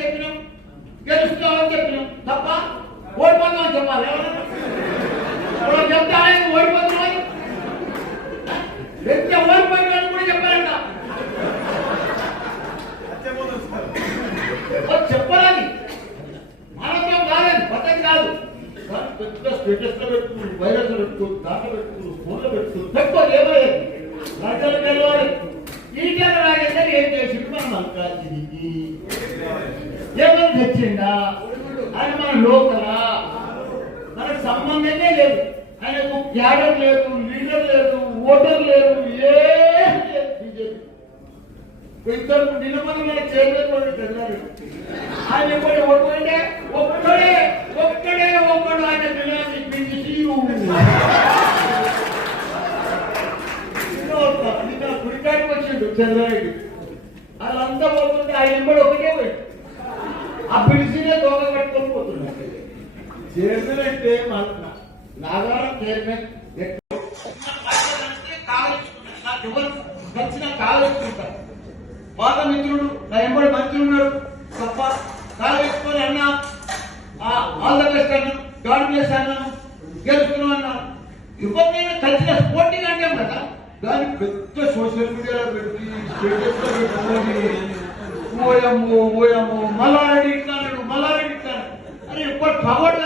ఓడిపోతామని చెప్పినాం, గెలుస్తున్నామని చెప్పినాం తప్ప ఓడిపోతామని చెప్పాలి. ఎవరన్నా చెప్తానే ఓడిపోతున్నామని వ్యక్తి ఓడిపోయినాడు కూడా చెప్పారంట. చెప్పాలని మానవం కాదని పద్ధతి కాదు. పెద్ద స్టేటస్ లో పెట్టుకుని వైరస్ లో పెట్టుకుని దాంట్లో పెట్టుకుని ఫోన్లో పెట్టుకుని పెట్టుకోదు. ఏమయ్యేది రాజ్యాలు గెలవాలి. ఈటల రాజేందర్ ఏం చేసిండు మన మల్కాజికి? ఏమని తెచ్చిండా? ఆయన మన లోకలా? మనకు సంబంధమే లేదు. ఆయనకు క్యాడర్ లేదు, లీడర్ లేదు, ఓటర్ లేదు, ఏం లేదు. బీజేపీ ఇద్దరు నిలబడి మన చైర్మన్ తెల్లారు. ఆయన ఎప్పుడు ఓడిపోయింటే ఒక్కడే ఒక్కడు ఆయన గుడికాడికి వచ్చిండు చంద్రబాబు. వాళ్ళంతా పోతుంటే ఆయన ఎంబడి ఒకటే పోయి ఆ పిలిచినే దోగ కట్టుకొని పోతున్నాడు. చైర్మన్ అంటే నాగారం చైర్మన్ నచ్చిన కాలేసుకుంటారు. పాత మిత్రుడు నా ఎంబడి మంచి ఉన్నాడు తప్ప కాలేసుకొని అన్నా ఆల్ ద బెస్ట్ అన్నాను, గాడ్ బ్లెస్ అన్నాను, గెలుస్తున్నాం అన్నాను. ఎవరినైనా కలిసిన స్పోర్టింగ్ అంటాం కదా, దాన్ని పెద్ద సోషల్ మీడియాలో పెట్టి స్టేటస్ లో పెట్టుకొని ఓయమ్మో మల్లారెడ్డి ఇట్లాడు. అరే ఎప్పుడు పవర్డ్